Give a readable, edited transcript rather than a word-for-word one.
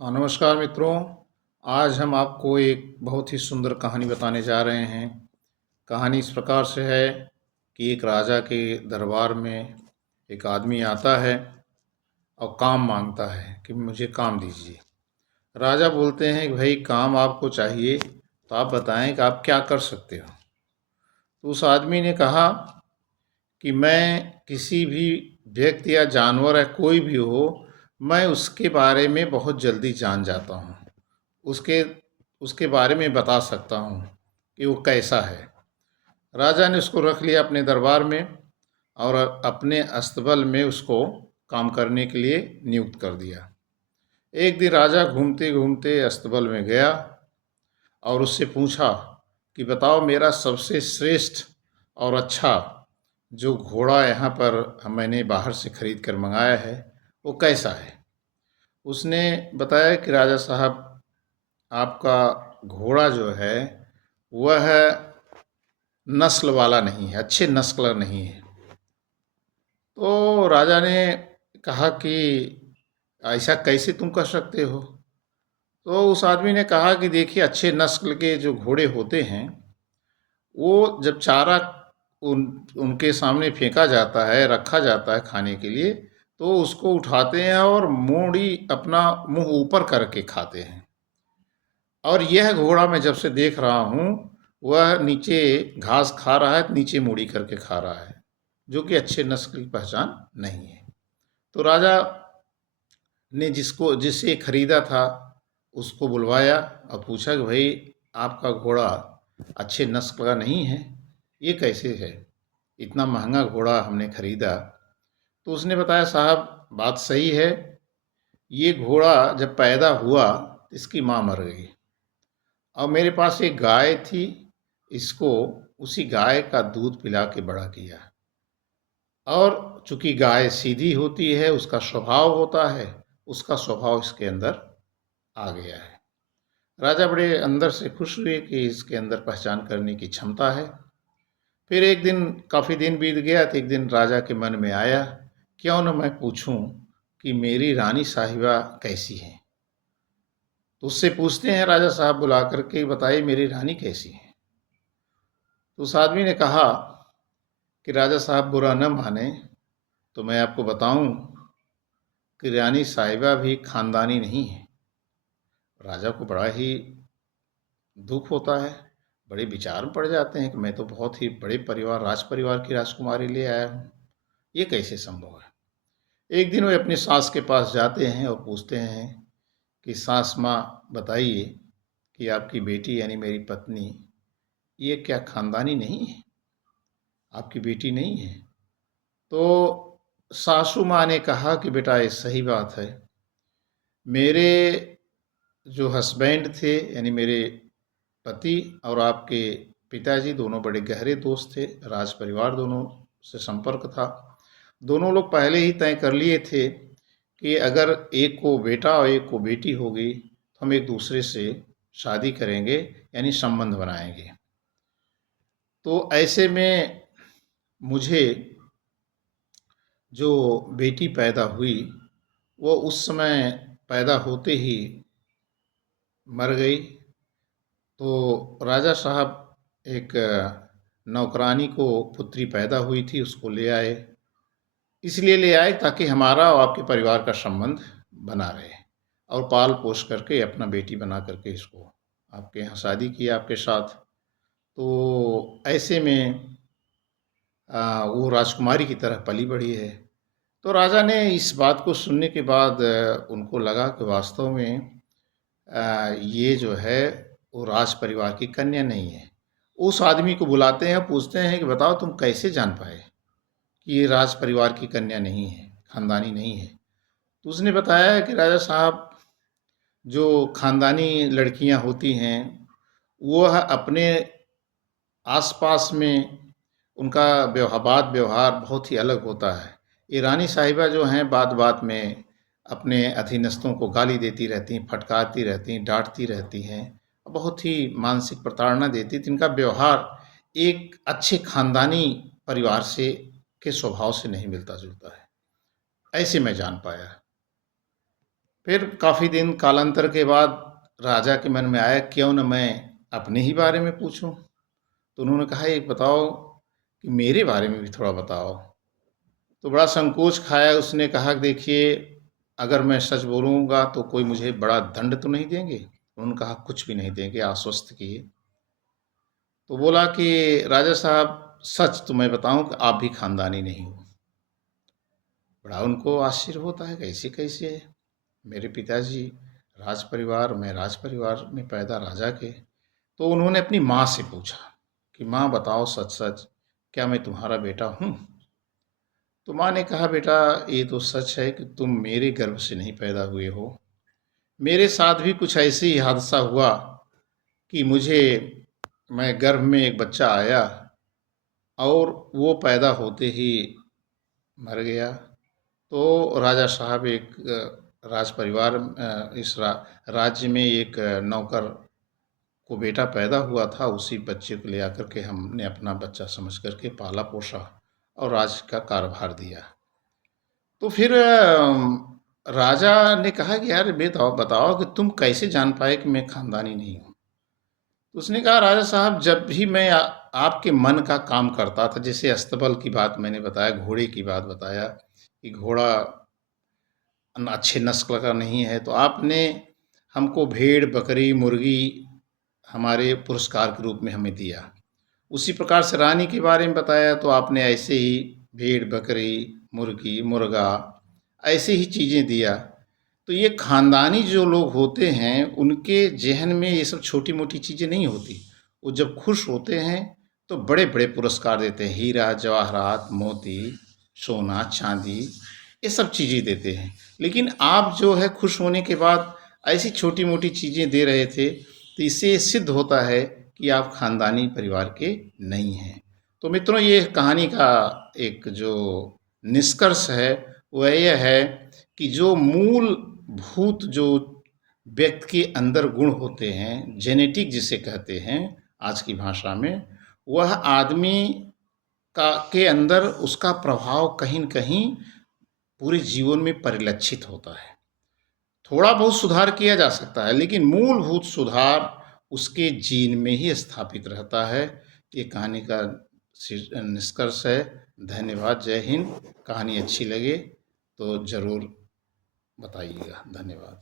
हाँ, नमस्कार मित्रों। आज हम आपको एक बहुत ही सुंदर कहानी बताने जा रहे हैं। कहानी इस प्रकार से है कि एक राजा के दरबार में एक आदमी आता है और काम मांगता है कि मुझे काम दीजिए। राजा बोलते हैं कि भाई काम आपको चाहिए तो आप बताएं कि आप क्या कर सकते हो। तो उस आदमी ने कहा कि मैं किसी भी व्यक्ति या जानवर या कोई भी हो, मैं उसके बारे में बहुत जल्दी जान जाता हूँ। उसके उसके बारे में बता सकता हूँ कि वो कैसा है। राजा ने उसको रख लिया अपने दरबार में और अपने अस्तबल में उसको काम करने के लिए नियुक्त कर दिया। एक दिन राजा घूमते घूमते अस्तबल में गया और उससे पूछा कि बताओ, मेरा सबसे श्रेष्ठ और अच्छा जो घोड़ा यहाँ पर मैंने बाहर से खरीद कर मंगाया है वो कैसा है। उसने बताया कि राजा साहब, आपका घोड़ा जो है वह नस्ल वाला नहीं है, अच्छे नस्ल नहीं है। तो राजा ने कहा कि ऐसा कैसे तुम कर सकते हो। तो उस आदमी ने कहा कि देखिए, अच्छे नस्ल के जो घोड़े होते हैं वो जब चारा उनके सामने फेंका जाता है, रखा जाता है खाने के लिए, तो उसको उठाते हैं और मूड़ी अपना मुंह ऊपर करके खाते हैं। और यह घोड़ा मैं जब से देख रहा हूँ वह नीचे घास खा रहा है, नीचे मुड़ी करके खा रहा है, जो कि अच्छे नस्ल की पहचान नहीं है। तो राजा ने जिससे खरीदा था उसको बुलवाया और पूछा कि भाई, आपका घोड़ा अच्छे नस्ल का नहीं है, ये कैसे है, इतना महंगा घोड़ा हमने खरीदा। तो उसने बताया, साहब बात सही है, ये घोड़ा जब पैदा हुआ इसकी माँ मर गई और मेरे पास एक गाय थी, इसको उसी गाय का दूध पिला के बड़ा किया। और चूंकि गाय सीधी होती है, उसका स्वभाव होता है, उसका स्वभाव इसके अंदर आ गया है। राजा बड़े अंदर से खुश हुए कि इसके अंदर पहचान करने की क्षमता है। फिर एक दिन, काफ़ी दिन बीत गया, तो एक दिन राजा के मन में आया, क्यों न मैं पूछूं कि मेरी रानी साहिबा कैसी है। तो उससे पूछते हैं राजा साहब बुला करके, बताइए मेरी रानी कैसी है। तो उस आदमी ने कहा कि राजा साहब बुरा न माने तो मैं आपको बताऊं कि रानी साहिबा भी खानदानी नहीं है। राजा को बड़ा ही दुख होता है, बड़े विचार में पड़ जाते हैं कि मैं तो बहुत ही बड़े परिवार, राज परिवार की राजकुमारी ले आया हूँ, ये कैसे संभव है। एक दिन वे अपनी सास के पास जाते हैं और पूछते हैं कि सास माँ, बताइए कि आपकी बेटी यानी मेरी पत्नी ये क्या खानदानी नहीं है, आपकी बेटी नहीं है। तो सासू माँ ने कहा कि बेटा, ये सही बात है, मेरे जो हस्बैंड थे यानी मेरे पति और आपके पिताजी दोनों बड़े गहरे दोस्त थे, राज परिवार दोनों से संपर्क था। दोनों लोग पहले ही तय कर लिए थे कि अगर एक को बेटा और एक को बेटी होगी तो हम एक दूसरे से शादी करेंगे, यानी संबंध बनाएंगे। तो ऐसे में मुझे जो बेटी पैदा हुई वो उस समय पैदा होते ही मर गई। तो राजा साहब एक नौकरानी को पुत्री पैदा हुई थी, उसको ले आए। इसलिए ले आए ताकि हमारा और आपके परिवार का संबंध बना रहे, और पाल पोस करके अपना बेटी बना करके इसको आपके यहाँ शादी किया आपके साथ। तो ऐसे में वो राजकुमारी की तरह पली बढ़ी है। तो राजा ने इस बात को सुनने के बाद उनको लगा कि वास्तव में ये जो है वो राज परिवार की कन्या नहीं है। उस आदमी को बुलाते हैं, पूछते हैं कि बताओ तुम कैसे जान पाए कि ये राज परिवार की कन्या नहीं है, खानदानी नहीं है। तो उसने बताया कि राजा साहब, जो खानदानी लड़कियां होती हैं वह अपने आसपास में उनका बात व्यवहार बहुत ही अलग होता है। ये रानी साहिबा जो हैं बात बात में अपने अधीनस्थों को गाली देती रहती हैं, फटकारती रहती हैं, डांटती रहती हैं, बहुत ही मानसिक प्रताड़ना देती। तो इनका व्यवहार एक अच्छे खानदानी परिवार से के स्वभाव से नहीं मिलता जुलता है, ऐसे मैं जान पाया। फिर काफ़ी दिन कालांतर के बाद राजा के मन में आया क्यों न मैं अपने ही बारे में पूछूं। तो उन्होंने कहा एक बताओ कि मेरे बारे में भी थोड़ा बताओ। तो बड़ा संकोच खाया, उसने कहा कि देखिए अगर मैं सच बोलूँगा तो कोई मुझे बड़ा दंड तो नहीं देंगे? उन्होंने कहा कुछ भी नहीं देंगे, आश्वस्त किए। तो बोला कि राजा साहब सच तो मैं बताऊँ कि आप भी खानदानी नहीं हो। बड़ा उनको आश्चर्य होता है कैसे-कैसे है? मेरे पिताजी राज परिवार, मैं राज परिवार में पैदा राजा के। तो उन्होंने अपनी माँ से पूछा कि माँ बताओ सच-सच क्या मैं तुम्हारा बेटा हूँ? तो माँ ने कहा बेटा ये तो सच है कि तुम मेरे गर्भ से नहीं पैदा हुए हो। मेरे साथ भी कुछ ऐसे ही हादसा हुआ कि मैं गर्भ में एक बच्चा आया और वो पैदा होते ही मर गया। तो राजा साहब एक राज परिवार राज्य में एक नौकर को बेटा पैदा हुआ था, उसी बच्चे को ले आकर के हमने अपना बच्चा समझ करके पाला पोसा और राज्य का कार्यभार दिया। तो फिर राजा ने कहा कि यार बताओ बताओ कि तुम कैसे जान पाए कि मैं खानदानी नहीं हूँ। तो उसने कहा राजा साहब जब भी मैं आपके मन का काम करता था, जैसे अस्तबल की बात मैंने बताया, घोड़े की बात बताया कि घोड़ा अच्छे नस्ल का नहीं है, तो आपने हमको भेड़ बकरी मुर्गी हमारे पुरस्कार के रूप में हमें दिया। उसी प्रकार से रानी के बारे में बताया तो आपने ऐसे ही भेड़ बकरी मुर्गी मुर्गा ऐसे ही चीज़ें दिया। तो ये खानदानी जो लोग होते हैं उनके जहन में ये सब छोटी मोटी चीज़ें नहीं होती। वो जब खुश होते हैं तो बड़े बड़े पुरस्कार देते हैं, हीरा जवाहरात मोती सोना चांदी ये सब चीज़ें देते हैं। लेकिन आप जो है खुश होने के बाद ऐसी छोटी मोटी चीज़ें दे रहे थे, तो इससे ये सिद्ध होता है कि आप खानदानी परिवार के नहीं हैं। तो मित्रों ये कहानी का एक जो निष्कर्ष है वह यह है कि जो मूलभूत जो व्यक्ति के अंदर गुण होते हैं, जेनेटिक जिसे कहते हैं आज की भाषा में, वह आदमी का के अंदर उसका प्रभाव कहीं न कहीं पूरे जीवन में परिलक्षित होता है। थोड़ा बहुत सुधार किया जा सकता है लेकिन मूलभूत सुधार उसके जीन में ही स्थापित रहता है। ये कहानी का निष्कर्ष है। धन्यवाद। जय हिंद। कहानी अच्छी लगे तो ज़रूर बताइएगा। धन्यवाद।